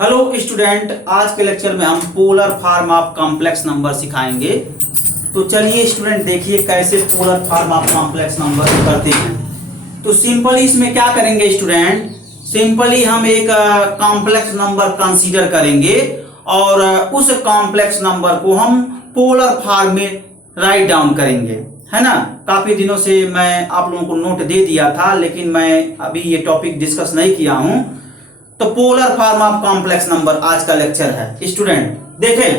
Hello student, आज के lecture में हम polar form of complex number सिखाएंगे। तो चलिए स्टूडेंट देखिए कैसे polar form of complex number करते हैं। तो सिंपली इसमें क्या करेंगे स्टूडेंट, सिंपली हम एक कॉम्प्लेक्स नंबर कंसीडर करेंगे और उस कॉम्प्लेक्स नंबर को हम पोलर फॉर्म में राइट डाउन करेंगे, है ना। काफी दिनों से मैं आप लोगों को नोट दे दिया था, लेकिन मैं अभी ये टॉपिक डिस्कस नहीं किया हूं। तो polar form of complex number आज का लेक्चर है स्टूडेंट। देखें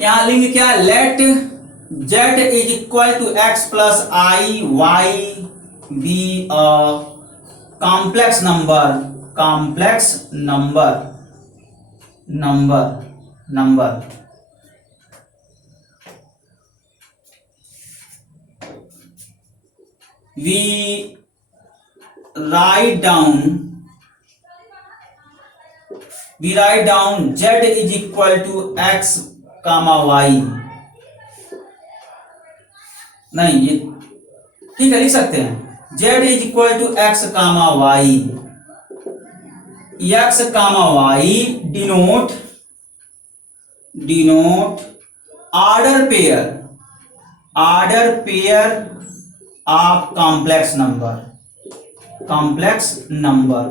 यहां लिंग क्या है, let z is equal to x plus i y be a complex number, complex number we write down z is equal to x comma y। नहीं, ये ठीक है, लिख सकते हैं z is equal to x comma y। x comma y denote order pair of complex number,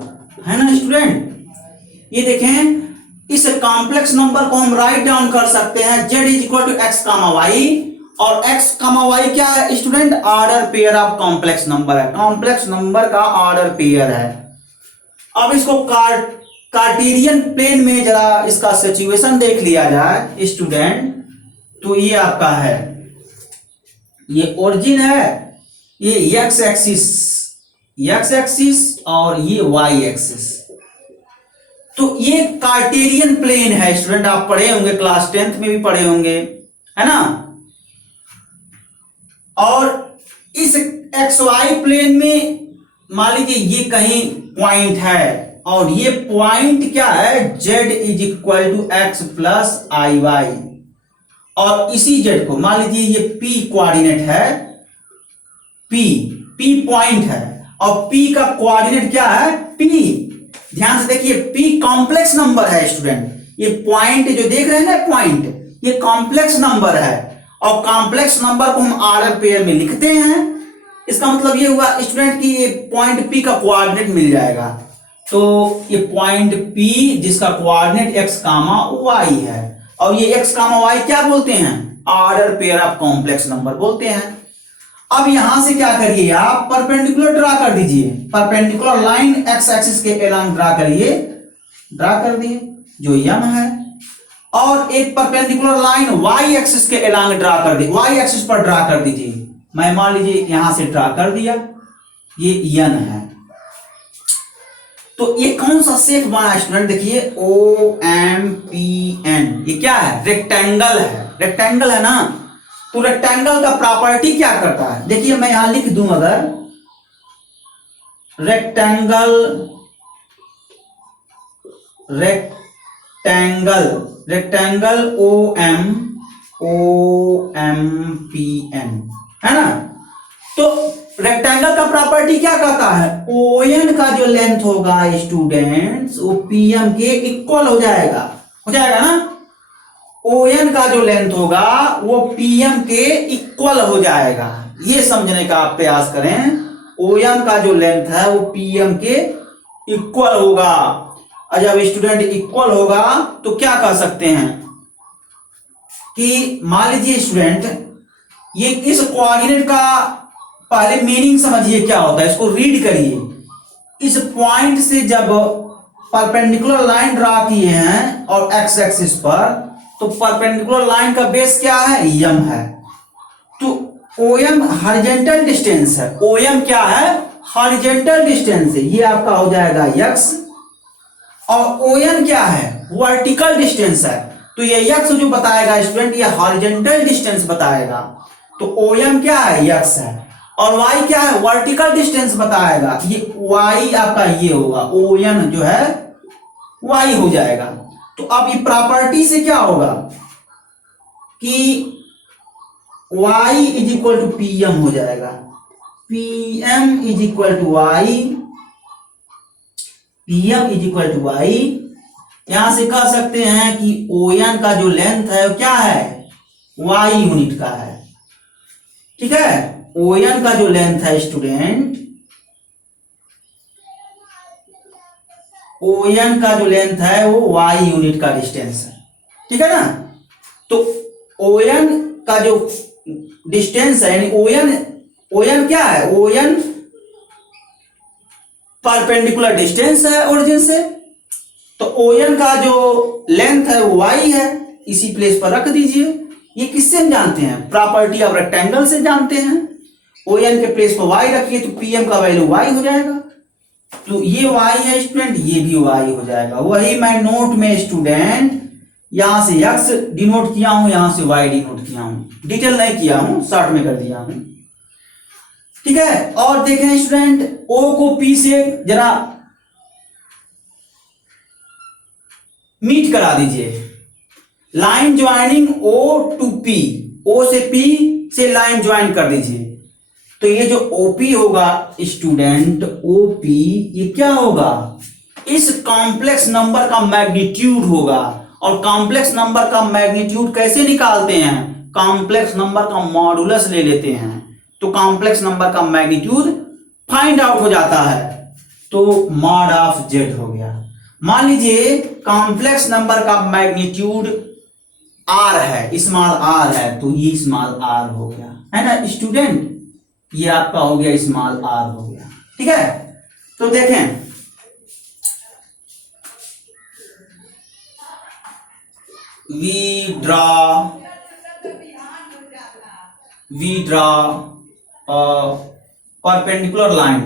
है ना student. ये देखें इस कॉम्प्लेक्स नंबर को हम राइट डाउन कर सकते हैं z is equal to x comma y, और x कामा वाई क्या है student, order pair of complex number है, कॉम्प्लेक्स नंबर का ऑर्डर पेयर है। अब इसको कार्टेशियन प्लेन में जरा इसका सिचुएशन देख लिया जाए स्टूडेंट। तो ये आपका है, ये ओरिजिन है, ये x एक्सिस और ये y एक्सिस। तो ये कार्टेशियन प्लेन है स्टूडेंट, आप पढ़े होंगे, क्लास 10th में भी पढ़े होंगे, है ना। और इस xy प्लेन में मान लीजिए ये कहीं पॉइंट है, और ये पॉइंट क्या है, z is equal to x plus i y. और इसी z को मान लीजिए ये p कोऑर्डिनेट है, P पॉइंट है, और P का कोऑर्डिनेट क्या है, P। ध्यान से देखिए P कॉम्प्लेक्स नंबर है स्टूडेंट। ये पॉइंट जो देख रहे हैं ना, पॉइंट ये कॉम्प्लेक्स नंबर है, और कॉम्प्लेक्स नंबर को हम ऑर्डर पेयर में लिखते हैं। इसका मतलब ये हुआ स्टूडेंट कि ये पॉइंट P का कोऑर्डिनेट मिल जाएगा। तो ये पॉइंट P जिसका कोऑर्डिनेट x कामा y है, और ये x कामा y क्या बोलते हैं, order pair of complex number बोलते हैं। अब यहां से क्या करिए, आप परपेंडिकुलर ड्रा कर दीजिए, परपेंडिकुलर लाइन एक्स एक्सिस के अलोंग ड्रा करिए, ड्रा कर दिए जो यम है, और एक परपेंडिकुलर लाइन वाई एक्सिस के अलोंग ड्रा कर दी, वाई एक्सिस पर ड्रा कर दीजिए। मैं मान लीजिए यहां से ड्रा कर दिया, ये यन है। तो ये कौन सा शेप बना स्टूडेंट, देखिए OMPN, ये क्या है, रेक्टेंगल है, रेक्टेंगल है ना। तो रेक्टेंगल का प्रॉपर्टी क्या करता है, देखिए मैं यहां लिख दूं, अगर रेक्टेंगल OMPN है ना। तो रेक्टेंगल का प्रॉपर्टी क्या कहता है, ON का जो लेंथ होगा स्टूडेंट्स वो PM के इक्वल हो जाएगा ना। ON का जो लेंथ होगा वो PM के इक्वल हो जाएगा, ये समझने का आप प्रयास करें। ON का जो लेंथ है वो PM के इक्वल होगा, और जब स्टूडेंट इक्वल होगा तो क्या कह सकते हैं कि मान लीजिए स्टूडेंट ये इस कोऑर्डिनेट का पहले मीनिंग समझिए क्या होता है, इसको रीड करिए। इस पॉइंट से जब परपेंडिकुलर लाइन ड्रा किए हैं और एक्स एक्सिस पर, तो परपेंडिकुलर लाइन का बेस क्या है, यम है। तो OM हॉरिजॉन्टल डिस्टेंस है, OM क्या है, हॉरिजॉन्टल डिस्टेंस है, ये आपका हो जाएगा x, और ON क्या है, वर्टिकल डिस्टेंस है। तो ये x जो बताएगा स्टूडेंट, ये हॉरिजॉन्टल डिस्टेंस बताएगा। तो OM क्या है, x है, और y क्या है, वर्टिकल डिस्टेंस बताएगा। ये y आपका ये होगा, ON जो है y हो जाएगा। तो अब ये प्रॉपर्टी से क्या होगा कि y is equal to PM हो जाएगा, PM is equal to y PM is equal to y. यहां से कह सकते हैं कि ON का जो लेंथ है वो क्या है, y यूनिट का है। ठीक है, ON का जो लेंथ है स्टूडेंट, ON का जो लेंथ है वो y यूनिट का डिस्टेंस है। ठीक है ना, तो ON का जो डिस्टेंस है यानी ON क्या है, ON परपेंडिकुलर डिस्टेंस है ओरिजिन से, तो ON का जो लेंथ है वो y है, इसी प्लेस पर रख दीजिए। ये किससे हम जानते हैं, प्रॉपर्टी ऑफ रेक्टेंगल से जानते हैं। ON के प्लेस पर y रखिए तो PM का वैल्यू y हो जाएगा, तो ये y है स्टूडेंट, ये भी y हो जाएगा। वही मैं नोट में स्टूडेंट यहां से x डिनोट किया हूं, यहां से y डिनोट किया हूं, डिटेल नहीं किया हूं, शॉर्ट में कर दिया हूं। ठीक है, और देखें स्टूडेंट, O को P से जरा मीट करा दीजिए, line joining O to P, O से P से लाइन ज्वाइन कर दीजिए। तो ये जो OP होगा स्टूडेंट, OP ये क्या होगा, इस कॉम्प्लेक्स नंबर का मैग्नीट्यूड होगा। और कॉम्प्लेक्स नंबर का मैग्नीट्यूड कैसे निकालते हैं, कॉम्प्लेक्स नंबर का मॉडुलस ले लेते हैं, तो कॉम्प्लेक्स नंबर का मैग्नीट्यूड फाइंड आउट हो जाता है, तो मॉड ऑफ Z हो गया। मान लीजिए कॉम्प्लेक्स नंबर का मैग्नीट्यूड R है, स्मॉल r है, तो ये स्मॉल r हो गया, है ना स्टूडेंट, ये आपका हो गया स्मॉल r हो गया। ठीक है, तो देखें we draw a perpendicular line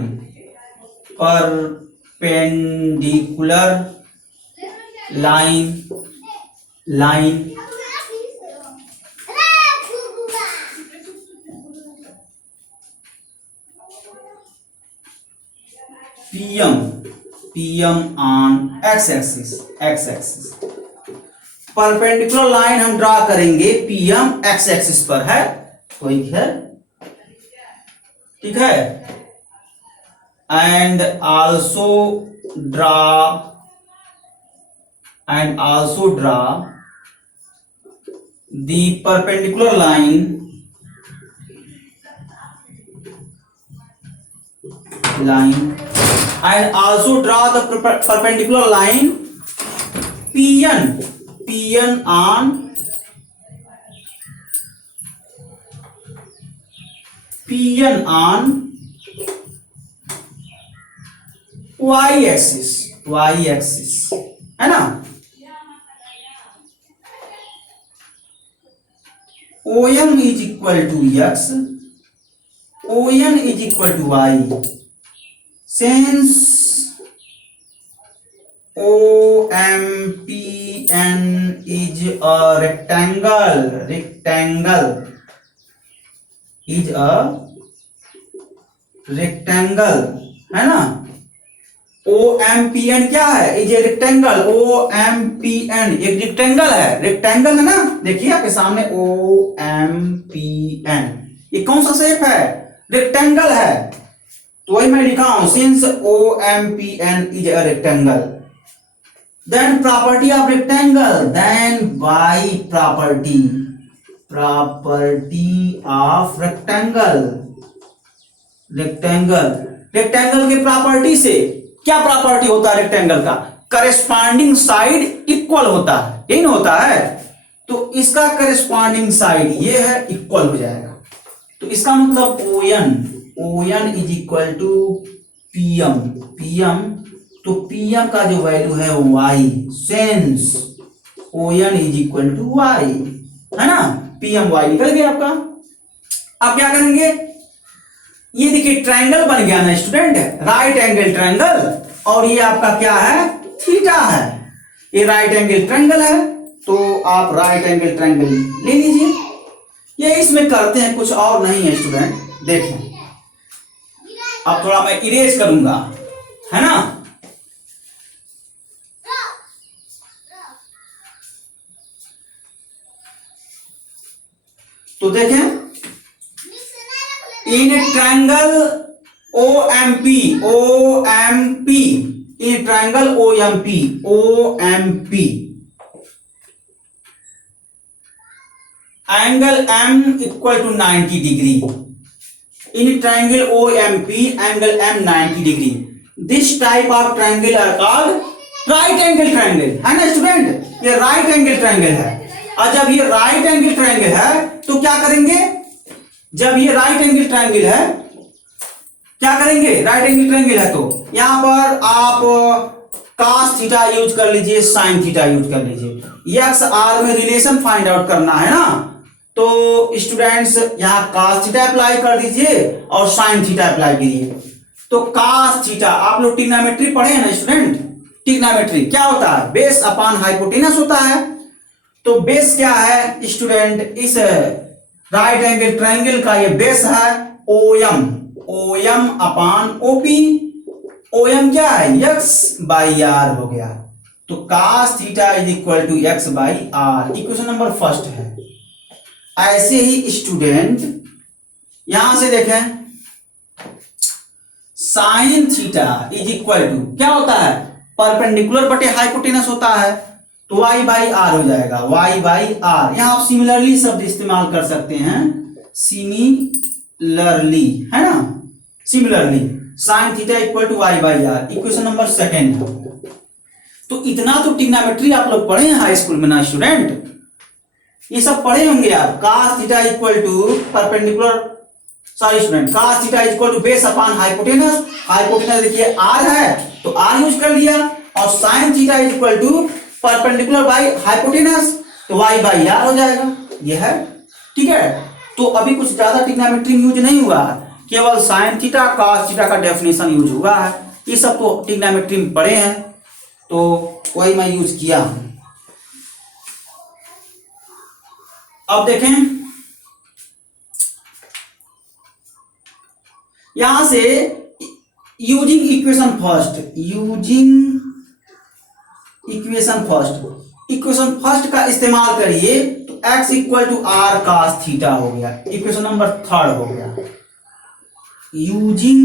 PM on x-axis perpendicular line हम ड्रा करेंगे, PM x-axis पर है, कोई है, ठीक है, and also draw the perpendicular line and also draw the perpendicular line PN on y axis, है ना। OM is equal to x, ON is equal to y. Since OMPN is a rectangle is a rectangle, है ना। OMPN क्या है, is a rectangle, OMPN एक rectangle है ना, देखिए आपके सामने OMPN, ये कौन सा शेप है, रेक्टेंगल है, तो वही मैं लिखा हूं, since OMPN is a rectangle, then property of rectangle, then by property of rectangle के प्रॉपर्टी से क्या प्रॉपर्टी होता है रेक्टेंगल का, करेस्पॉन्डिंग साइड इक्वल होता है, यही ना होता है, तो इसका करेस्पॉन्डिंग साइड ये है, इक्वल हो जाएगा, तो इसका मतलब ON is equal to PM, तो PM का जो वैल्यू है वो y, since ON is equal to y, है ना, PM y निकल गया आपका। अब क्या करेंगे, ये देखिए ट्रायंगल बन गया ना स्टूडेंट, राइट एंगल ट्रायंगल, और ये आपका क्या है, थीटा है, ये राइट एंगल ट्रायंगल है, तो आप राइट एंगल ट्रायंगल ले लीजिए। ये इसमें करते हैं, कुछ और नहीं है स्टूडेंट, देखें अब थोड़ा मैं इरेज करूंगा, है ना, तो देखें in triangle OMP in triangle OMP angle M equal to 90 degree. In triangle OMP angle M 90 degree. This type of triangle are called right angle triangle, है ना स्टूडेंट? ये राइट एंगल ट्रायंगल है। और जब ये राइट एंगल ट्रायंगल है तो क्या करेंगे? जब ये राइट एंगल ट्रायंगल है क्या करेंगे? राइट एंगल ट्रायंगल है तो यहां पर आप cos थीटा यूज कर लीजिए, sin थीटा यूज कर लीजिए। एक्स आर में रिलेशन फाइंड आउट करना है ना, तो स्टूडेंट्स यहां cos थीटा अप्लाई कर दीजिए और sin थीटा अप्लाई कीजिए। तो cos थीटा, आप लोग ट्रिग्नोमेट्री पढ़े हैं ना स्टूडेंट? ट्रिग्नोमेट्री क्या होता है? बेस अपॉन हाइपोटेनस होता है। तो बेस क्या है स्टूडेंट? इस राइट एंगल ट्रायंगल का ये बेस है OM अपॉन OP। OM क्या है? x बाई आर हो गया। तो cos theta is equal to x by r, equation number first है। ऐसे ही स्टूडेंट यहां से देखें, sin theta is equal to क्या होता है? परपेंडिकुलर बटे हाइपोटेनस होता है, तो y बाई आर हो जाएगा, y बाई आर। यहां आप सिमिलरली शब्द इस्तेमाल कर सकते हैं, सिमिलरली, है ना? Similarly sin theta equal to y by r, equation number second है। तो इतना तो ट्रिग्नोमेट्री आप लोग पढ़े हैं हाई स्कूल में ना स्टूडेंट? ये सब पढ़े होंगे आप। cos theta equal to perpendicular, sorry student, cos theta equal to base upon hypotenuse. Hypotenuse देखिए r है तो r यूज कर लिया, और sin theta equal to perpendicular by hypotenuse, तो y बाई आर हो जाएगा। ये है, ठीक है? तो अभी कुछ ज्यादा ट्रिग्नोमेट्री यूज नहीं हुआ, केवल sin थीटा cos थीटा का डेफिनेशन यूज हुआ है। ये सब तो ट्रिग्नोमेट्री में पढ़े हैं, तो वही मैं यूज किया। अब देखें यहां से यूजिंग इक्वेशन फर्स्ट का इस्तेमाल करिए तो x equal to r cos theta हो गया, इक्वेशन नंबर थर्ड हो गया। Using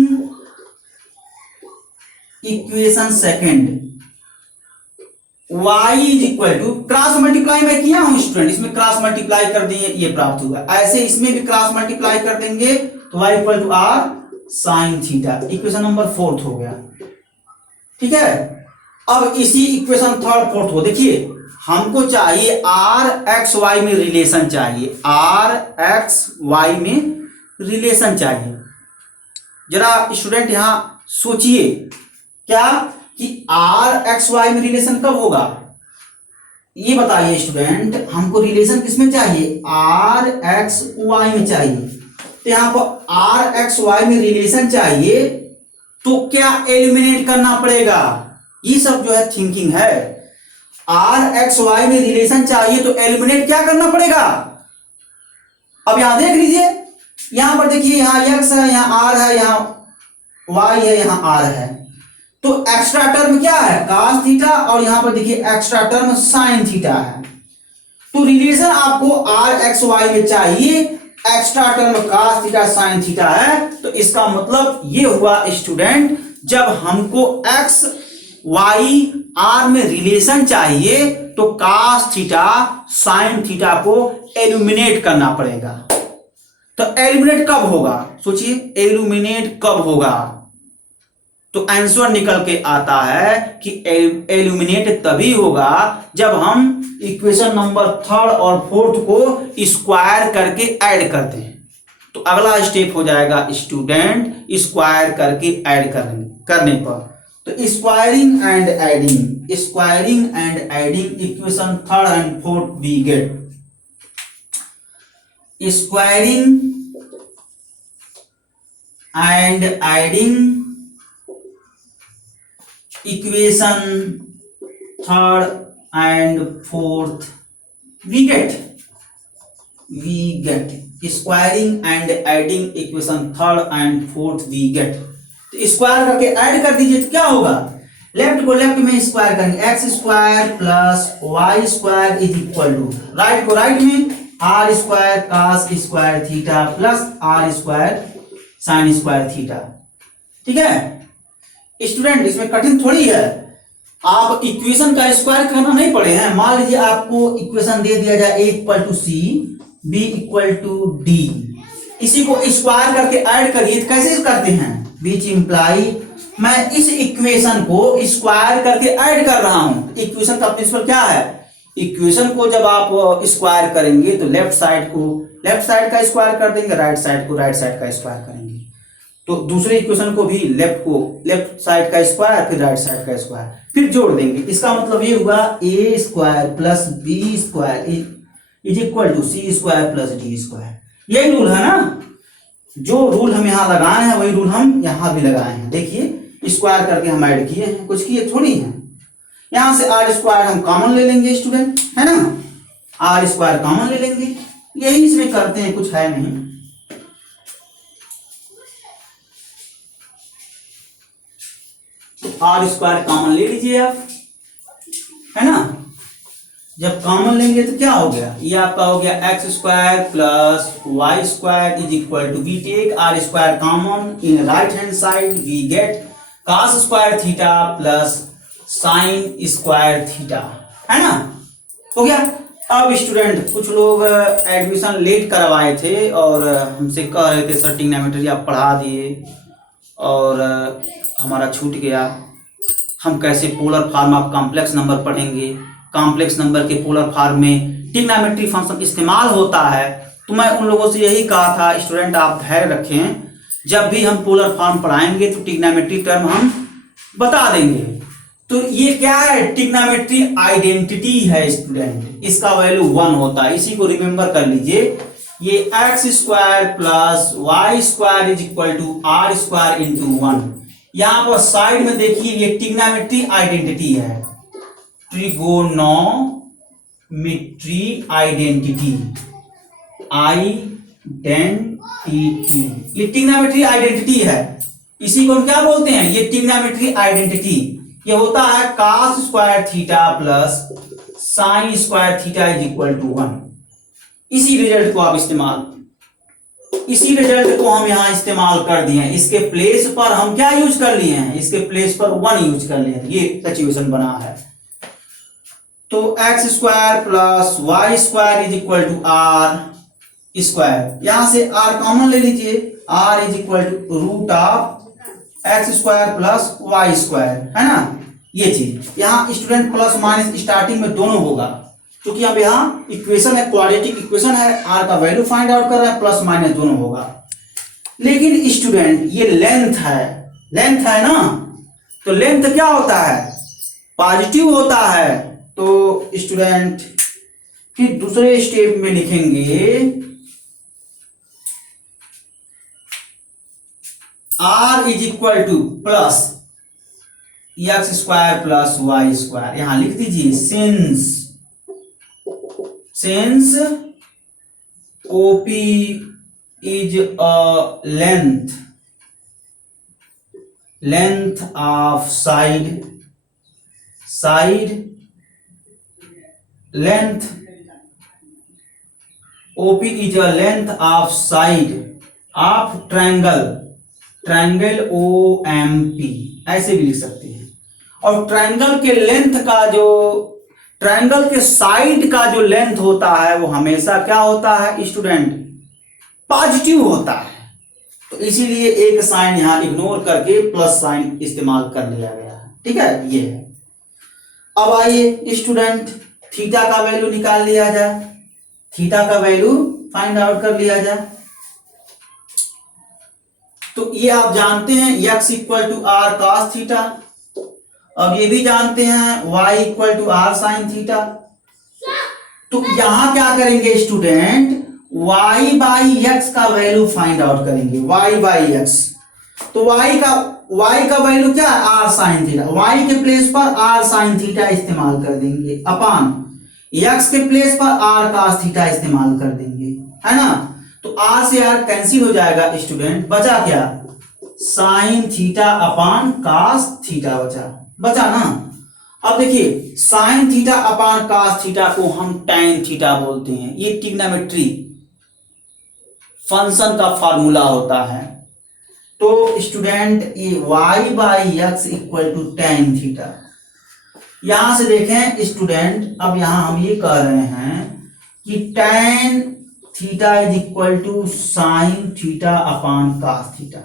equation second, y is equal to, cross multiply मैं किया हूं स्टूडेंट, इसमें क्रॉस मल्टीप्लाई कर दिए, ये प्राप्त हुआ। ऐसे इसमें भी क्रॉस मल्टीप्लाई कर देंगे तो y equal to r sine theta, equation number fourth हो गया, ठीक है? अब इसी इक्वेशन थर्ड फोर्थ हो, देखिए हमको चाहिए आर एक्स वाई में रिलेशन चाहिए, आर एक्स वाई में रिलेशन चाहिए। जरा स्टूडेंट यहां सोचिए क्या कि आर एक्स वाई में रिलेशन कब होगा? ये बताइए स्टूडेंट, हमको रिलेशन किसमें चाहिए? आर एक्स वाई में चाहिए। तो यहां पर आर एक्स वाई में रिलेशन चाहिए तो क्या एलिमिनेट करना पड़ेगा? ये सब जो है थिंकिंग है। आर एक्स वाई में रिलेशन चाहिए तो एलिमिनेट क्या करना पड़ेगा? अब यहां देख लीजिए, यहां पर देखिए, यहां एक्स है, यहां आर है, यहां वाई है, यहां आर है, तो एक्स्ट्रा टर्म क्या है? cos थीटा, और यहां पर देखिए एक्स्ट्रा टर्म sin थीटा है। तो रिलेशन आपको आर एक्स वाई में चाहिए, extra term cos theta sin theta है, तो इसका मतलब ये हुआ स्टूडेंट, जब हमको x y r में रिलेशन चाहिए तो cos थीटा sin थीटा को एलिमिनेट करना पड़ेगा। तो एलिमिनेट कब होगा? सोचिए, एलिमिनेट कब होगा? तो आंसर निकल के आता है कि एलिमिनेट तभी होगा जब हम इक्वेशन नंबर थर्ड और फोर्थ को स्क्वायर करके ऐड करते हैं। तो अगला स्टेप हो जाएगा स्टूडेंट स्क्वायर करके ऐड करने पर। तो squaring and adding equation third and fourth we get squaring and adding equation third and fourth we get squaring and adding equation third and fourth we get. तो square करके add कर दीजिए तो क्या होगा? लेफ्ट को लेफ्ट में square करेंगे, x square plus y square is equal to right को राइट में r square cos square theta plus r square sine square theta, ठीक है? स्टूडेंट इसमें कठिन थोड़ी है, आप इक्वेशन का स्क्वायर करना नहीं पड़े हैं। मान लीजिए आपको इक्वेशन दे दिया जाए a equal to c, b equal to d, इसी को स्क्वायर करके ऐड करिए। तो कैसे करते हैं, बीच इंप्लाई मैं इस इक्वेशन को स्क्वायर करके ऐड कर रहा हूं। इक्वेशन का प्रिंसिपल क्या है, इक्वेशन को जब आप स्क्वायर करेंगे तो लेफ्ट साइड का स्क्वायर कर देंगे, राइट साइड को राइट साइड का स्क्वायर करेंगे। तो दूसरे इक्वेशन को भी लेफ्ट साइड का स्क्वायर, फिर राइट साइड का स्क्वायर, फिर जोड़ देंगे। इसका मतलब ये हुआ a square plus b square is equal to c square plus d square. यही रूल है ना, जो रूल हम यहाँ लगाए हैं वही रूल हम यहाँ भी लगाए हैं। देखिए स्क्वायर करके हम ऐड किए हैं, कुछ किए थोड़ी हैं। यहां से आर स्क्वायर हम कॉमन ले लेंगे स्टूडेंट, है ना, आर स्क्वायर कॉमन ले लेंगे, यही इसमें करते हैं, कुछ है नहीं। आर स्क्वायर कॉमन ले लीजिए आप, है ना। जब कॉमन लेंगे तो क्या हो गया, ये आपका हो गया x square plus y square is equal to, we take r square common in right hand side, we get cos square theta plus sine square theta, है ना, हो गया। अब स्टूडेंट कुछ लोग एडमिशन लेट करवाए थे और हमसे कह रहे थे सर ट्रिग्नोमेट्री आप पढ़ा दिए और हमारा छूट गया, हम कैसे polar form of complex number पढ़ेंगे, कॉम्प्लेक्स नंबर के पोलर फॉर्म में ट्रिग्नोमेट्री फंक्शन इस्तेमाल होता है। तो मैं उन लोगों से यही कहा था स्टूडेंट आप धैर्य रखें, जब भी हम पोलर फॉर्म पढ़ाएंगे तो ट्रिग्नोमेट्री टर्म हम बता देंगे। तो ये क्या है, ट्रिग्नोमेट्री आइडेंटिटी है स्टूडेंट, इसका वैल्यू 1 होता है, इसी को रिमेंबर कर लीजिए। ये x square plus y square is equal to r square into 1। यहां पर साइड में देखिए ये ट्रिग्नोमेट्री आइडेंटिटी है, ट्रिगोनोमेट्री आइडेंटिटी, ये ट्रिग्नोमेट्री आइडेंटिटी है, इसी को हम क्या बोलते हैं, ये ट्रिग्नोमेट्री आइडेंटिटी। ये होता है cos square theta plus sine square theta is equal to 1। इसी रिजल्ट को हम यहां इस्तेमाल कर दिए हैं। इसके प्लेस पर हम क्या यूज कर लिए हैं, इसके प्लेस पर 1 यूज कर लिए हैं, ये सिचुएशन बना है। तो x square plus y square is equal to r square, यहां से आर कॉमन ले लीजिए, r is equal to root of x square plus y square, है ना। ये चीज यहाँ स्टूडेंट प्लस माइनस स्टार्टिंग में दोनों होगा, क्योंकि अब यहाँ इक्वेशन है, क्वाड्रेटिक इक्वेशन है, आर का वैल्यू फाइंड आउट कर रहा है, प्लस माइनस दोनों होगा। लेकिन स्टूडेंट ये लेंथ है ना, तो लेंथ क्या होता है, पॉजिटिव होता है। तो स्टूडेंट फिर दूसरे स्टेप में लिखेंगे r is equal to plus x square plus y square, यहां लिख दीजिए since OP is a length of side length, OP is a length of side of triangle OMP, ऐसे भी लिख सकते हैं। और ट्रायंगल के लेंथ का जो, ट्रायंगल के साइड का जो लेंथ होता है वो हमेशा क्या होता है स्टूडेंट, पॉजिटिव होता है। तो इसीलिए एक साइन यहां इग्नोर करके प्लस साइन इस्तेमाल कर लिया गया है, ठीक है, ये है। अब आइए स्टूडेंट थीटा का वैल्यू निकाल लिया जाए, थीटा का वैल्यू फाइंड आउट कर लिया जाए। तो ये आप जानते हैं x equal to r cos theta, अब ये भी जानते हैं y equal to r sine theta. तो यहां क्या करेंगे स्टूडेंट, y बाई एक्स का वैल्यू फाइंड आउट करेंगे, y बाई एक्स। तो y का वैल्यू क्या है, आर साइन थीटा, y के प्लेस पर आर साइन थीटा इस्तेमाल कर देंगे, अपान x के प्लेस पर आर कॉस थीटा इस्तेमाल कर देंगे, है ना। तो आर से आर कैंसिल हो जाएगा स्टूडेंट, बचा क्या, sine theta upon cos theta बचा ना। अब देखिए sine theta upon cos theta को हम टैन थीटा बोलते हैं, ये ट्रिग्नोमेट्री फंक्शन का फार्मूला होता है। तो स्टूडेंट ये y by x equal to tan theta. यहां से देखें स्टूडेंट, अब यहां हम ये कह रहे हैं कि tan theta is equal to sine theta upon cos theta.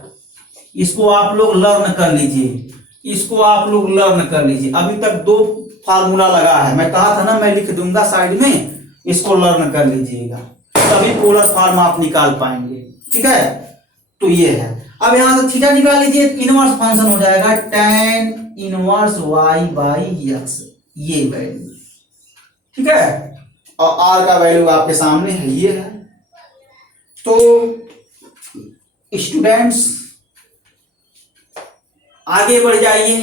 इसको आप लोग लर्न कर लीजिए, इसको आप लोग लर्न कर लीजिए। अभी तक दो फार्मूला लगा है, मैं कहा था ना मैं लिख दूंगा साइड में, इसको लर्न कर लीजिएगा, तभी पोलर फॉर्म आप निकाल पाएंगे। ठीक है, तो ये है। अब यहां से थीटा निकाल लीजिए, इनवर्स फंक्शन हो जाएगा tan inverse y by x, ये वैल्यू। ठीक है, और आर का वैल्यू आपके सामने है, ये है। तो स्टूडेंट्स आगे बढ़ जाइए।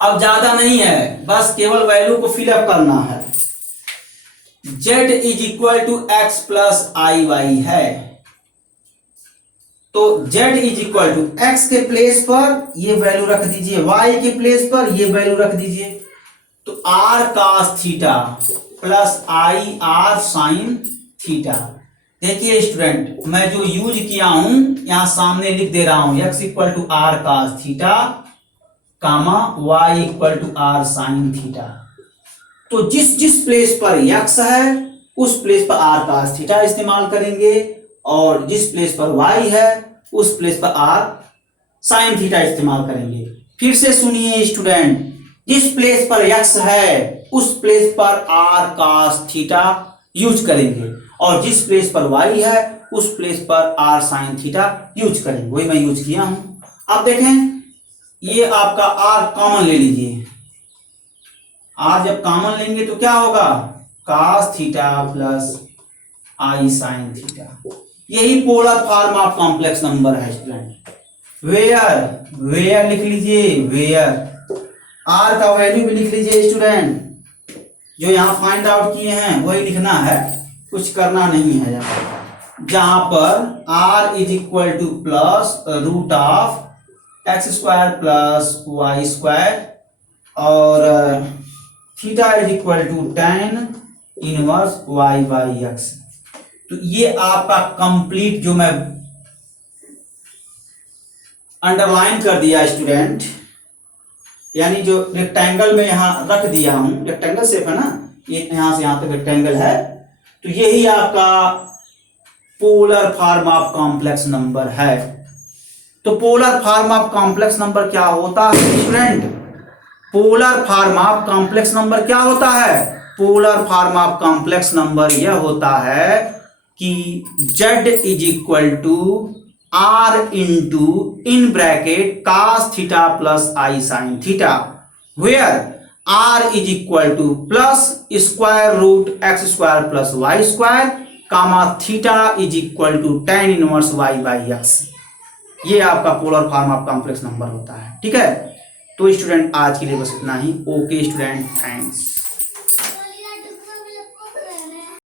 अब ज्यादा नहीं है, बस केवल वैल्यू को फिलअप करना है। z is equal to x plus i y है, तो z is equal to x के प्लेस पर ये वैल्यू रख दीजिए, y के प्लेस पर ये वैल्यू रख दीजिए। तो r cos theta plus I R sine theta. देखिए स्टूडेंट, मैं जो यूज किया हूं यहां सामने लिख दे रहा हूं, x equal to r cos theta comma y equal to r sine theta. तो जिस जिस प्लेस पर x है उस प्लेस पर r cos थीटा इस्तेमाल करेंगे, और जिस प्लेस पर y है उस प्लेस पर r साइन थीटा इस्तेमाल करेंगे। फिर से सुनिए स्टूडेंट, जिस प्लेस पर x है उस प्लेस पर r cos थीटा यूज करेंगे, और जिस प्लेस पर y है उस प्लेस पर r साइन थीटा यूज करेंगे। वही मैं यूज किया हूं। अब देखें, ये आपका r कॉमन ले लीजिए, r जब कॉमन लेंगे तो क्या होगा, cos theta plus i sine theta. यही polar form of complex number है स्टूडेंट। वेयर लिख लीजिए, वेयर r का वैल्यू भी लिख लीजिए स्टूडेंट, जो यहाँ फाइंड आउट किए हैं वही लिखना है, कुछ करना नहीं है। जहां पर r is equal to plus root of x square plus y square, और theta is equal to tan inverse y by x. तो ये आपका कंप्लीट जो मैं अंडरलाइन कर दिया स्टूडेंट, यानी जो रेक्टेंगल में यहां रख दिया हूं, रेक्टेंगल शेप है ना, ये यहां से यहां तक रेक्टेंगल है, तो यही आपका polar form of complex number है। तो polar form of complex number क्या होता है student? Polar form of complex number क्या होता है? Polar form of complex number यह होता है कि z is equal to r into in bracket cos theta plus i sine theta, where r is equal to plus square root x square plus y square comma theta is equal to tan inverse y by x. ये आपका polar form of complex number होता है। ठीक है, तो student आज के लिए बस इतना ही। Okay student, thanks.